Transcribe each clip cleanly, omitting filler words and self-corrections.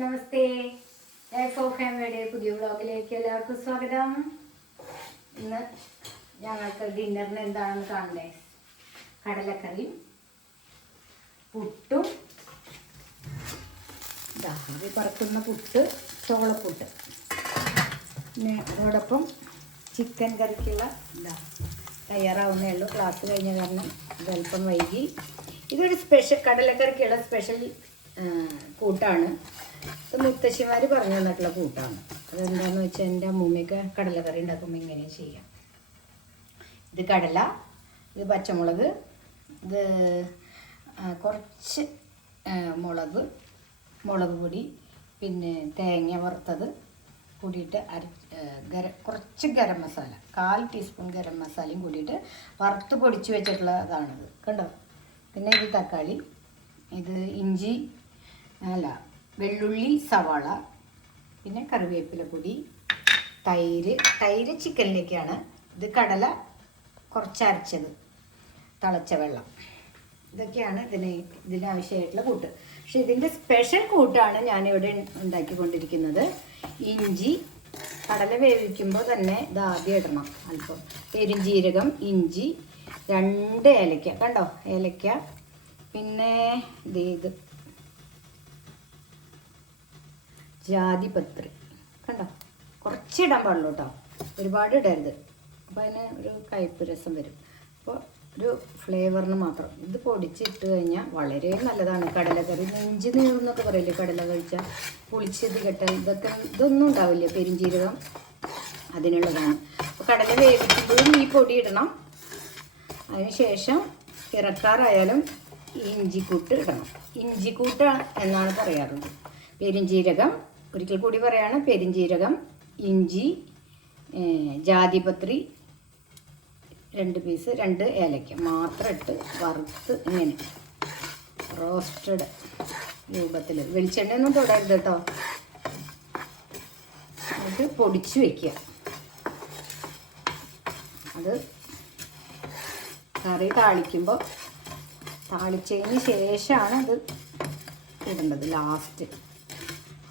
Namaste, life of ഫാമിലിയുടെ പുതിയ വ്ളോഗിലേക്ക് എല്ലാവർക്കും സ്വാഗതം. ഇന്ന് ഞങ്ങൾക്ക് ഡിന്നറിന് എന്താണെന്ന് കാണണ്ടേ? കടലക്കറിയും പുട്ടും, ഇത് പറക്കുന്ന പുട്ട്, ചോളപ്പുട്ട്, പിന്നെ അതോടൊപ്പം ചിക്കൻ കറിക്കുള്ള തയ്യാറാവുന്നേ ഉള്ളൂ. ക്ലാസ് കഴിഞ്ഞ കാരണം ഇതല്പം വൈകി. ഇതൊരു സ്പെഷ്യൽ കടലക്കറിക്കുള്ള സ്പെഷ്യൽ കൂട്ടാണ്. മുത്തശ്ശിമാർ പറഞ്ഞു തന്നിട്ടുള്ള കൂട്ടാണ്. അതെന്താണെന്ന് വെച്ചാൽ എൻ്റെ അമ്മൂമ്മയൊക്കെ കടലക്കറി ഉണ്ടാക്കുമ്പോൾ ഇങ്ങനെ ചെയ്യാം. ഇത് കടല, ഇത് പച്ചമുളക്, ഇത് കുറച്ച് മുളക് പൊടി, പിന്നെ തേങ്ങ വറുത്തത് കൂടിയിട്ട് കുറച്ച് ഗരം മസാല, 1/4 ടീസ്പൂൺ ഗരം മസാലയും കൂടിയിട്ട് വറുത്ത് പൊടിച്ച് വെച്ചിട്ടുള്ളതാണിത്. കണ്ടോ? പിന്നെ ഇത് തക്കാളി, ഇത് ഇഞ്ചി വെള്ളുള്ളി, സവാള, പിന്നെ കറിവേപ്പില പൊടി, തൈര് ചിക്കനിലേക്കാണ്. ഇത് കടല കുറച്ച് അരച്ചത്, തിളച്ച വെള്ളം, ഇതൊക്കെയാണ് ഇതിനാവശ്യമായിട്ടുള്ള കൂട്ട്. പക്ഷെ ഇതിൻ്റെ സ്പെഷ്യൽ കൂട്ടാണ് ഞാനിവിടെ ഉണ്ടാക്കിക്കൊണ്ടിരിക്കുന്നത്. ഇഞ്ചി, കടല വേവിക്കുമ്പോൾ തന്നെ ഇത് ആദ്യം ഇടണം. അല്പം പെരുംജീരകം, ഇഞ്ചി, 2 ഏലക്ക, കണ്ടോ ഏലക്ക, പിന്നെ ഇത് ജാതിപത്രി, കണ്ടോ? കുറച്ചിടാൻ പാടുള്ളൂ കേട്ടോ, ഒരുപാട് ഇടരുത്. അപ്പോൾ അതിന് ഒരു കയ്പ്പ് രസം വരും. അപ്പോൾ ഒരു ഫ്ലേവറിന് മാത്രം ഇത് പൊടിച്ചിട്ട് കഴിഞ്ഞാൽ വളരെ നല്ലതാണ്. കടലക്കറി നെഞ്ച് നീറുന്നൊക്കെ പറയില്ലേ, കടല കഴിച്ചാൽ പുളിച്ചത് കെട്ടൽ, ഇതൊന്നും ഉണ്ടാവില്ല. പെരുംജീരകം അതിനുള്ളതാണ്. അപ്പോൾ കടല വേവിക്കുമ്പോഴും ഈ പൊടി ഇടണം. അതിനുശേഷം ഇറക്കാറായാലും ഇഞ്ചിക്കൂട്ട് ഇടണം. ഇഞ്ചിക്കൂട്ട് എന്നാണ് പറയാറുള്ളത്. പെരുംജീരകം, ഒരിക്കൽ കൂടി പറയാണ്, പെരുംജീരകം, ഇഞ്ചി, ജാതിപത്രി 2 പീസ്, 2 ഏലക്ക മാത്രം ഇട്ട് വറുത്ത് ഇങ്ങനെ റോസ്റ്റഡ് രൂപത്തിൽ, വെളിച്ചെണ്ണയൊന്നും തൊടരുത് കേട്ടോ. അത് പൊടിച്ച് വയ്ക്കുക. അത് കറി താളിക്കുമ്പോൾ താളിച്ചതിന് ശേഷമാണ് അത് ഇടേണ്ടത്. ലാസ്റ്റ്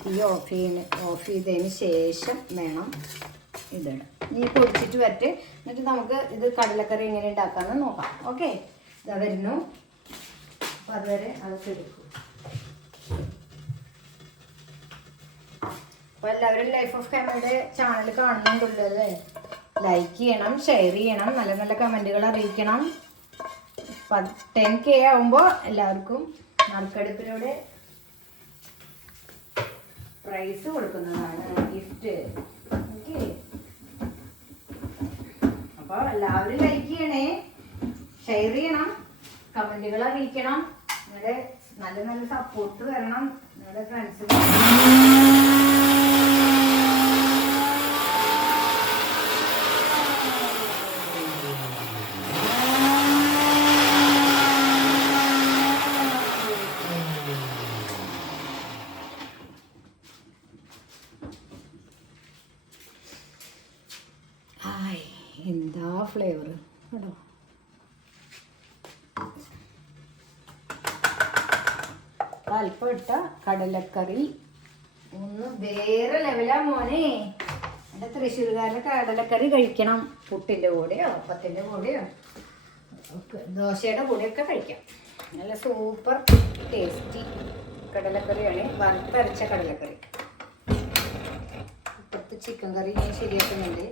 ഈ ഓഫ് ചെയ്തതിന് ശേഷം വേണം ഇതിടാൻ. ഇനി പൊടിച്ചിട്ട് വരട്ടെ, എന്നിട്ട് നമുക്ക് ഇത് കടലക്കറി എങ്ങനെ ഉണ്ടാക്കാമെന്ന് നോക്കാം. ഓക്കെ, ഇതാ വരുന്നു. അപ്പോൾ അതുവരെ അതൊക്കെ എടുക്കും. അപ്പോൾ എല്ലാവരും ലൈഫ് ഓഫ് ഫാമിലിയുടെ ചാനൽ കാണുന്നുണ്ടല്ലോ അല്ലേ? ലൈക്ക് ചെയ്യണം, ഷെയർ ചെയ്യണം, നല്ല നല്ല കമൻറ്റുകൾ അറിയിക്കണം. 10K ആവുമ്പോൾ എല്ലാവർക്കും നറുക്കെടുപ്പിലൂടെ പ്രൈസ് കൊടുക്കുന്നതാണ്, ഗിഫ്റ്റ്. ഓക്കെ, അപ്പോൾ എല്ലാവരും ലൈക്ക് ചെയ്യണേ, ഷെയർ ചെയ്യണം, കമൻറ്റുകൾ അറിയിക്കണം. നിങ്ങളുടെ നല്ല നല്ല സപ്പോർട്ട് തരണം നിങ്ങളുടെ ഫ്രണ്ട്സിന്. എന്താ ഫ്ലേവർ കേട്ടോ. അല്പം ഇട്ട കടലക്കറി ഒന്ന് വേറെ ലെവലാ മോനെ. എൻ്റെ തൃശ്ശൂർക്കാരുടെ കടലക്കറി കഴിക്കണം. പുട്ടിൻ്റെ കൂടെയോ അപ്പത്തിൻ്റെ കൂടെയോ ദോശയുടെ കൂടെയൊക്കെ കഴിക്കാം. നല്ല സൂപ്പർ ടേസ്റ്റി കടലക്കറിയാണ്, വറുത്തരച്ച കടലക്കറി. ഇപ്പോഴത്തെ ചിക്കൻ കറി ഞാൻ ശരിയാക്കുന്നുണ്ട്.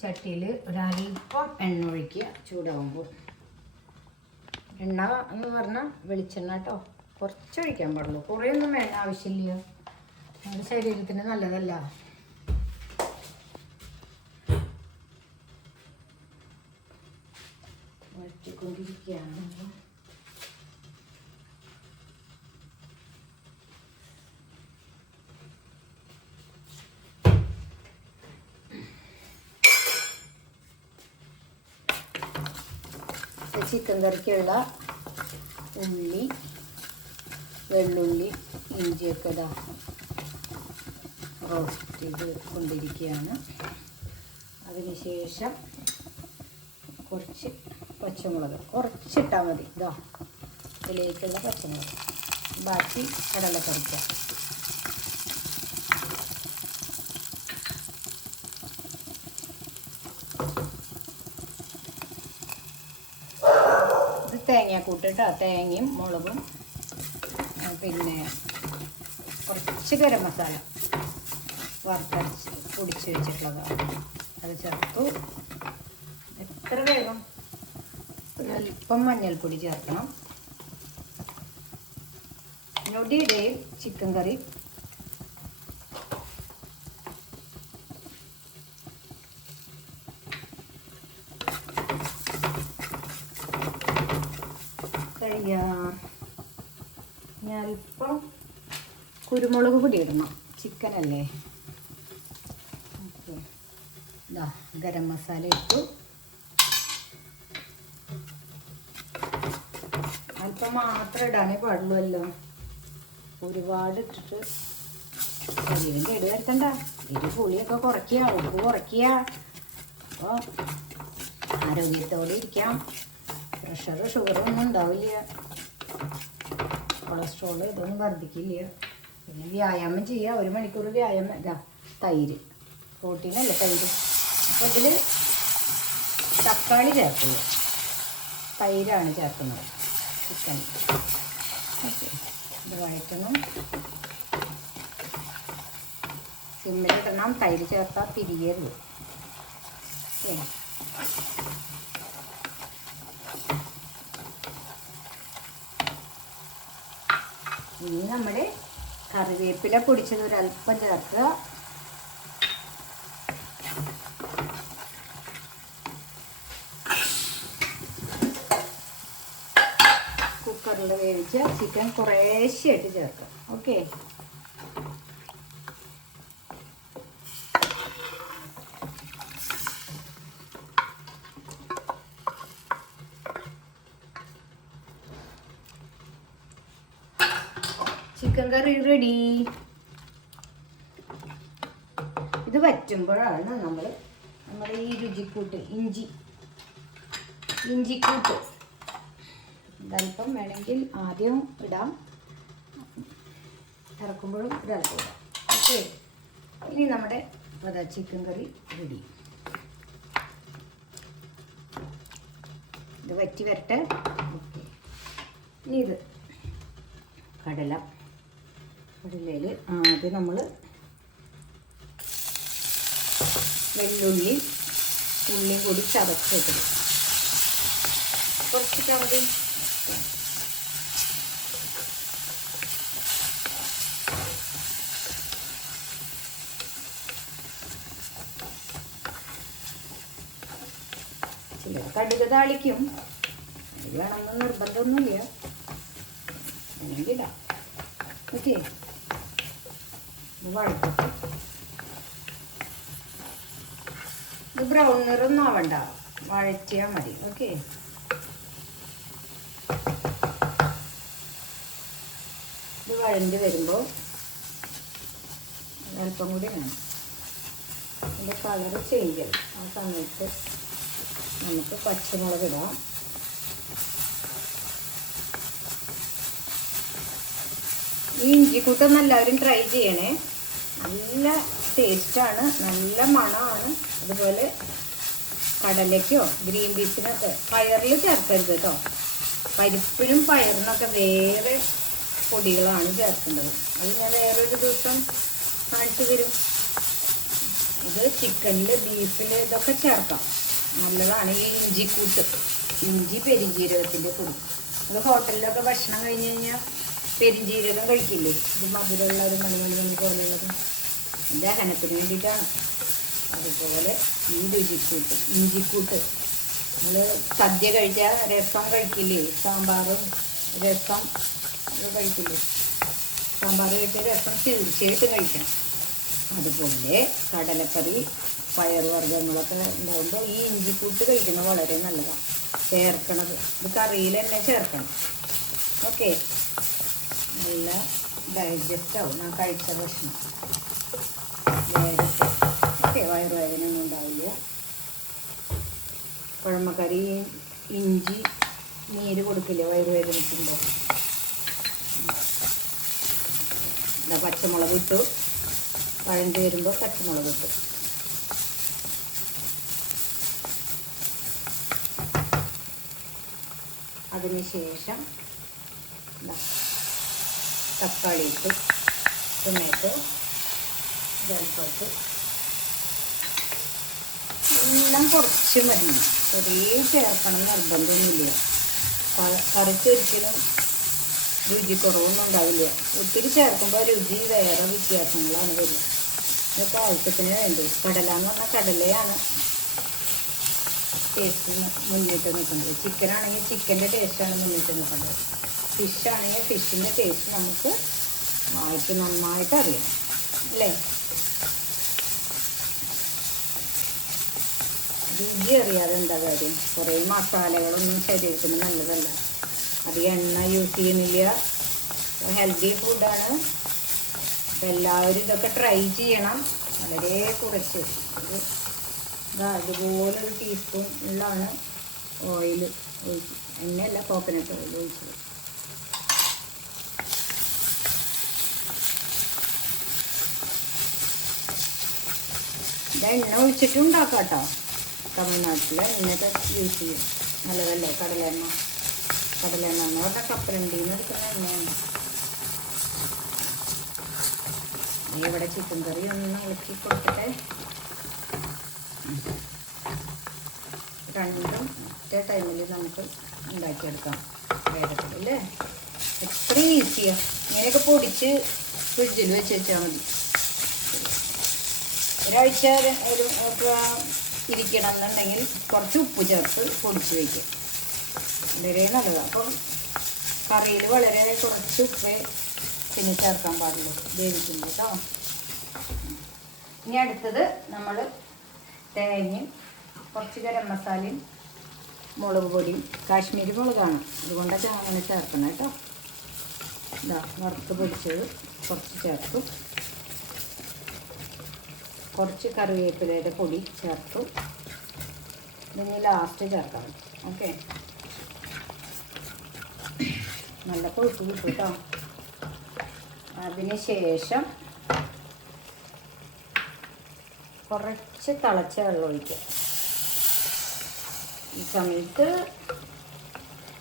ചട്ടിയിൽ ഒരൽപ്പം എണ്ണ ഒഴിക്കുക. ചൂടാവുമ്പോൾ എണ്ണ എന്ന് പറഞ്ഞാൽ വെളിച്ചെണ്ണ കേട്ടോ, കുറച്ചൊഴിക്കാൻ പാടുള്ളൂ, കുറേയൊന്നും വേണ്ട, ആവശ്യമില്ല. നമ്മുടെ ശരീരത്തിന് നല്ലതല്ല. വഴറ്റിക്കൊണ്ടിരിക്കുകയാണ്. ചിക്കൻ കറിക്കുള്ള ഉള്ളി, വെള്ളുള്ളി, ഇഞ്ചിയൊക്കെ റോസ്റ്റ് ചെയ്ത് കൊണ്ടിരിക്കുകയാണ്. ശേഷം കുറച്ച് പച്ചമുളക് കുറച്ചിട്ടാൽ മതി. ഇതാ ഇതിലേക്കുള്ള പച്ചമുളക്, ബാക്കി കടലക്കറിക്ക. ഇത് തേങ്ങാക്കൂട്ടിട്ടാ, തേങ്ങയും മുളകും പിന്നെ കുറച്ച് ഗരം മസാല വറുത്തരച്ച് പൊടിച്ച് വെച്ചിട്ടുള്ളതാണ്, അത് ചേർത്തു. എത്ര വേഗം ഒരല്പം മഞ്ഞൾപ്പൊടി ചേർക്കണം. ഞൊടിയിടയിൽ ചിക്കൻ കറി ഞാനിപ്പം കുരുമുളക് പൊടി ഇടണം, ചിക്കനല്ലേ. ഓക്കെ, ഇതാ ഗരം മസാല ഇട്ടു. അല്പം മാത്രം ഇടാനേ പാടുള്ളൂ, ഒരുപാട് ഇട്ടിട്ട് ശരീരം കേട് വരുത്തണ്ട. പുളിയൊക്കെ കുറയ്ക്കുക, ഉപ്പ് കുറയ്ക്കുക. അപ്പോൾ ആരോഗ്യത്തോടെ ഇരിക്കാം. പ്രഷർ ഷുഗറൊന്നും ഉണ്ടാവില്ല, കൊളസ്ട്രോൾ ഇതൊന്നും വർദ്ധിക്കില്ല. പിന്നെ വ്യായാമം ചെയ്യുക, 1 മണിക്കൂർ വ്യായാമം. ഇതാ തൈര്, പ്രോട്ടീനല്ലേ തൈര്. അപ്പോൾ ഇതിൽ തക്കാളി ചേർക്കില്ല, തൈരാണ് ചേർക്കുന്നത് ചിക്കൻ. ഓക്കെ, ഇത് വഴറ്റണം, സിമ്മിലിടണം. തൈര് ചേർത്താൽ പിരിയരുത്. ഓക്കെ, ഇനി നമ്മുടെ കറിവേപ്പില പൊടിച്ചത് ഒരല്പം ചേർക്കുക. കുക്കറിൽ വേവിച്ച ചിക്കൻ കുറേശ്ശെയായിട്ട് ചേർക്കാം. ഓക്കെ, ചിക്കൻ കറി റെഡി. ഇത് വറ്റുമ്പോഴാണ് നമ്മുടെ ഈ രുചിക്കൂട്ട് ഇഞ്ചിക്കൂട്ട് ഇതല്പം വേണമെങ്കിൽ ആദ്യം ഇടാം, ഇറക്കുമ്പോഴും ഇതല്പം ഇടാം. ഓക്കെ, ഇനി നമ്മുടെ ചിക്കൻ കറി റെഡി. ഇത് വറ്റി വരട്ടെ. ഓക്കെ, ഇനി ഇത് കടലയിൽ ആദ്യം നമ്മൾ ഉള്ളിയും കൂടി ചതച്ചിട്ട് കുറച്ചിട്ടാൽ മതി. ചിലർ കടുക് താളിക്കും, വേണമെന്ന് നിർബന്ധമൊന്നുമില്ല, വേണമെങ്കിൽ ഇടാം. ഓക്കെ, വഴക്കട്ടെ. ഇത് ബ്രൗൺ നിറൊന്നും ആവണ്ട, വഴറ്റിയാൽ മതി. ഓക്കെ, ഇത് വഴണ്ടി വരുമ്പോൾ അല്പം കൂടി വേണം, ഇതിൻ്റെ കളറ് ചേഞ്ച് ചെയ്യും. ആ സമയത്ത് നമുക്ക് പച്ചമുളക് ഇടാം. ഈ ഇഞ്ചിക്കൂട്ടൊന്നും എല്ലാവരും ട്രൈ ചെയ്യണേ, നല്ല ടേസ്റ്റാണ്, നല്ല മണമാണ്. അതുപോലെ കടലയ്ക്കോ ഗ്രീൻ പീസിനൊക്കെ, പയറിൽ ചേർക്കരുത് കേട്ടോ. പരിപ്പിനും പയറിനൊക്കെ വേറെ പൊടികളാണ് ചേർക്കേണ്ടത്. അത് ഞാൻ വേറൊരു ദിവസം കാണിച്ചു തരും. ഇത് ചിക്കനിൽ, ബീഫിൽ ഇതൊക്കെ ചേർക്കാം, നല്ലതാണ് ഈ ഇഞ്ചിക്കൂട്ട്. ഇഞ്ചി പെരിഞ്ജീരകത്തിൻ്റെ പൊടി. അത് ഹോട്ടലിലൊക്കെ ഭക്ഷണം കഴിഞ്ഞ് കഴിഞ്ഞാൽ പെരിഞ്ജീരകം കഴിക്കില്ലേ, ഇത് മധുരമുള്ള ഒരു മണി പോലെയുള്ളത്, ദഹനത്തിന് വേണ്ടിയിട്ടാണ്. അതുപോലെ ഈ ഇഞ്ചിക്കൂട്ട് നമ്മൾ സദ്യ കഴിച്ചാൽ രസം കഴിക്കില്ലേ, സാമ്പാറും രസം ഒക്കെ കഴിക്കില്ലേ, സാമ്പാർ കഴിച്ചാൽ രസം തീർച്ചയായിട്ടും കഴിക്കണം. അതുപോലെ കടലക്കറി, പയറുവർഗ്ഗങ്ങളൊക്കെ ഉണ്ടാകുമ്പോൾ ഈ ഇഞ്ചിക്കൂട്ട് കഴിക്കുന്നത് വളരെ നല്ലതാണ്. ചേർക്കണത് ഇത് കറിയിൽ തന്നെ ചേർക്കണം. ഓക്കെ, നല്ല ഡൈജസ്റ്റ് ആവും ഞാൻ കഴിച്ച ഭക്ഷണം. നേരത്തെ ഓക്കെ, വയറുവേദനയൊന്നും ഉണ്ടാവില്ല. കുഴമക്കറി ഇഞ്ചി നീര് കൊടുക്കില്ലേ വയറുവേദനിക്കുമ്പോൾ. ഇതാ പച്ചമുളക് ഇട്ടു, വഴണ്ടി വരുമ്പോൾ പച്ചമുളക് ഇട്ടു. അതിന് ശേഷം തക്കാളി ഇട്ടു, ടൊമാറ്റോ, ജൽപ്പട്ട് എല്ലാം കുറച്ച് മതി. കുറേ ചേർക്കണം നിർബന്ധമൊന്നുമില്ല. കറിക്ക് ഒരിക്കലും രുചിക്കുറവൊന്നും ഉണ്ടാവില്ല. ഒത്തിരി ചേർക്കുമ്പോൾ രുചി വേറെ വ്യത്യാസങ്ങളാണ് വരിക. ഇതൊക്കെ ആവശ്യത്തിന് വേണ്ടി. കടല എന്ന് പറഞ്ഞാൽ കടലയാണ് ടേസ്റ്റ് മുന്നിട്ട് നിൽക്കുന്നത്. ചിക്കനാണെങ്കിൽ ചിക്കൻ്റെ ടേസ്റ്റാണ് മുന്നിട്ട് നിൽക്കുന്നത്. ഫിഷാണെങ്കിൽ ഫിഷിൻ്റെ ടേസ്റ്റ് നമുക്ക് നന്നായിട്ട് അറിയാം അല്ലേ. രുചി അറിയാതെ എന്താ കാര്യം? കുറേ മസാലകളൊന്നും ശരീരത്തിന് നല്ലതല്ല. അധികം എണ്ണ യൂസ് ചെയ്യുന്നില്ല. ഹെൽത്തി ഫുഡാണ്. അപ്പം എല്ലാവരും ഇതൊക്കെ ട്രൈ ചെയ്യണം. വളരെ കുറച്ച് അതുപോലൊരു ടീസ്പൂണിലാണ് ഓയിൽ ഒഴിച്ച്, എണ്ണയല്ല കോക്കനട്ട് ഓയിൽ ഒഴിച്ചത്. ഇത് എണ്ണ ഒഴിച്ചിട്ടും ഉണ്ടാക്കാം കേട്ടോ. തമിഴ്നാട്ടിൽ എണ്ണയൊക്കെ യൂസ് ചെയ്യും. നല്ലതല്ലേ കടലെണ്ണ. കടലെണ്ണ എന്ന് പറഞ്ഞാൽ കപ്പലണ്ടിയിൽ നിന്ന് എടുക്കുന്ന എണ്ണയാണ്. ഇവിടെ ചിക്കൻ കറി ഒന്ന് ഇളക്കി കൊടുക്കട്ടെ. രണ്ടും ഒറ്റ ടൈമിൽ നമുക്ക് ഉണ്ടാക്കിയെടുക്കാം വേഗത്തിൽ അല്ലേ. എത്ര ഈസിയാണ്. ഇങ്ങനെയൊക്കെ പൊടിച്ച് ഫ്രിഡ്ജിൽ വെച്ച് വെച്ചാൽ മതി. ഒരാഴ്ച ഒക്കെ ഇരിക്കണം എന്നുണ്ടെങ്കിൽ കുറച്ച് ഉപ്പ് ചേർത്ത് പൊടിച്ച് വയ്ക്കും. വളരെ നല്ലതാണ്. അപ്പം കറിയിൽ വളരെ കുറച്ച് ഉപ്പേ പിന്നെ ചേർക്കാൻ പാടുള്ളൂ വേവിക്കുമ്പോൾ കേട്ടോ. ഇനി അടുത്തത് നമ്മൾ തേങ്ങയും കുറച്ച് ഗരം മസാലയും മുളക് പൊടിയും കാശ്മീരി മുളകാണ്, അതുകൊണ്ടൊക്കെ അങ്ങനെ ചേർക്കണം കേട്ടോ. ഇതാ വറുത്ത് പൊടിച്ചത് കുറച്ച് ചേർത്തു. കുറച്ച് കറിവേപ്പിലയുടെ പൊടി ചേർത്തു. ഇതിന് ലാസ്റ്റ് ചേർക്കാം. ഓക്കെ, നല്ല കൊഴുപ്പ് കിട്ടും കേട്ടോ. അതിന് ശേഷം കുറച്ച് തിളച്ച വെള്ളം ഒഴിക്കുക. ഈ സമയത്ത്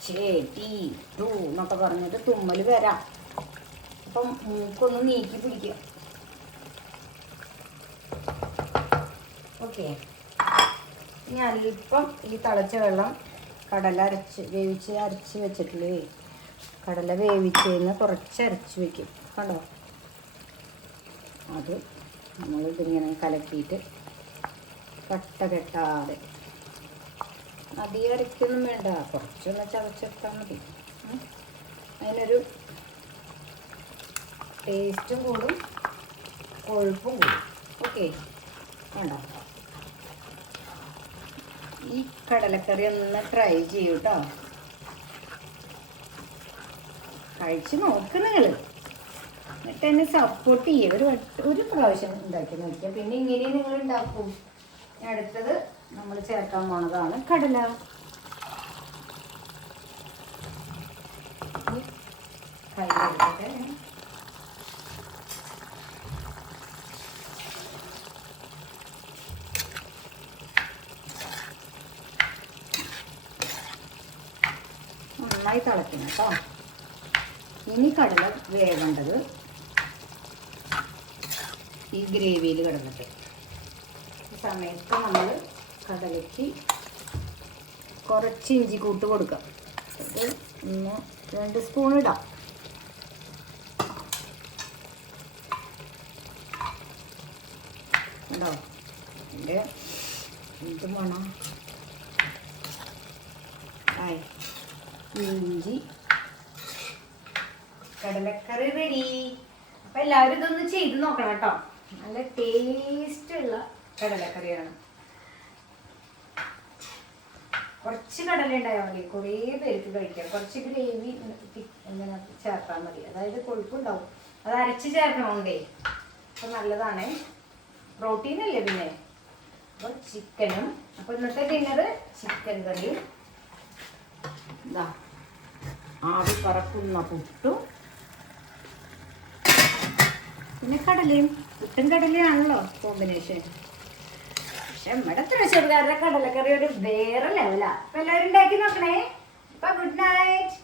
ചേട്ടി ടൂ എന്നൊക്കെ പറഞ്ഞിട്ട് തുമ്മൽ വരാം. അപ്പം മൂക്കൊന്ന് നീക്കി പിടിക്കുക. ഓക്കെ, ഇനി അല്പം ഈ തിളച്ച വെള്ളം കടല അരച്ച് വെച്ചിട്ടില്ലേ, കടല വേവിച്ചതിന് കുറച്ച് അരച്ച് വെക്കും കണ്ടോ. അത് നമ്മളിതിങ്ങനെ കലക്കിയിട്ട് കട്ട കെട്ടാതെ, അധികം അരയ്ക്കൊന്നും വേണ്ട, കുറച്ചൊന്ന് ചതച്ചെടുത്താൽ മതി. അതിനൊരു ടേസ്റ്റും കൂടും കൊഴുപ്പും കൂടും. ഓക്കെ, വേണ്ട. ഈ കടലക്കറി ഒന്ന് ട്രൈ ചെയ്യൂ കേട്ടോ. കഴിച്ച് നോക്ക് നിങ്ങൾ, എന്നിട്ട് എന്നെ സപ്പോർട്ട് ചെയ്യുക. ഒരു പ്രാവശ്യം ഉണ്ടാക്കി നോക്കിയാൽ പിന്നെ ഇങ്ങനെ നിങ്ങൾ ഉണ്ടാക്കും. അടുത്തത് നമ്മൾ ചേർക്കാൻ പോണതാണ് കടല. കൈ നന്നായി തിളക്കണം കേട്ടോ. ഇനി കടല വേവേണ്ടത് ഈ ഗ്രേവിയിൽ കിടന്നിട്ട്. ഈ സമയത്ത് നമ്മൾ കടലയ്ക്ക് കുറച്ച് ഇഞ്ചി കൂട്ട് കൊടുക്കാം. അത് 2 സ്പൂൺ ഇടാം. കേട്ടോ, എൻ്റെ എന്ത് വേണം. ആയി ഇഞ്ചി കടലക്കറി റെഡി. അപ്പം എല്ലാവരും ഇതൊന്ന് ചെയ്ത് നോക്കണം കേട്ടോ. നല്ല ടേസ്റ്റുള്ള കടലക്കറിയാണ്. കുറച്ച് കടല ഉണ്ടായാൽ മതി, കുറേ പേർക്ക് കഴിക്കാം. കുറച്ച് ഗ്രേവി ഇങ്ങനെ ചേർത്താൽ മതി, അതായത് കൊഴുപ്പുണ്ടാവും. അത് അരച്ച് ചേർക്കണോണ്ടേ അപ്പം നല്ലതാണ്. പ്രോട്ടീനല്ലേ പിന്നെ. അപ്പോൾ ചിക്കനും, അപ്പോൾ ഇന്നത്തെ ഡിന്നർ ചിക്കൻ കറി, ഇതാ ആവി പറക്കുന്ന പുട്ടും പിന്നെ കടലയും. പുട്ടും കടലയാണല്ലോ കോമ്പിനേഷൻ. പക്ഷെ നമ്മുടെ തൃശ്ശൂർക്കാരുടെ കടലക്കറി ഒരു വേറെ ലെവലാ. അപ്പൊ എല്ലാവരും ഉണ്ടാക്കി നോക്കണേ. അപ്പൊ ഗുഡ് നൈറ്റ്.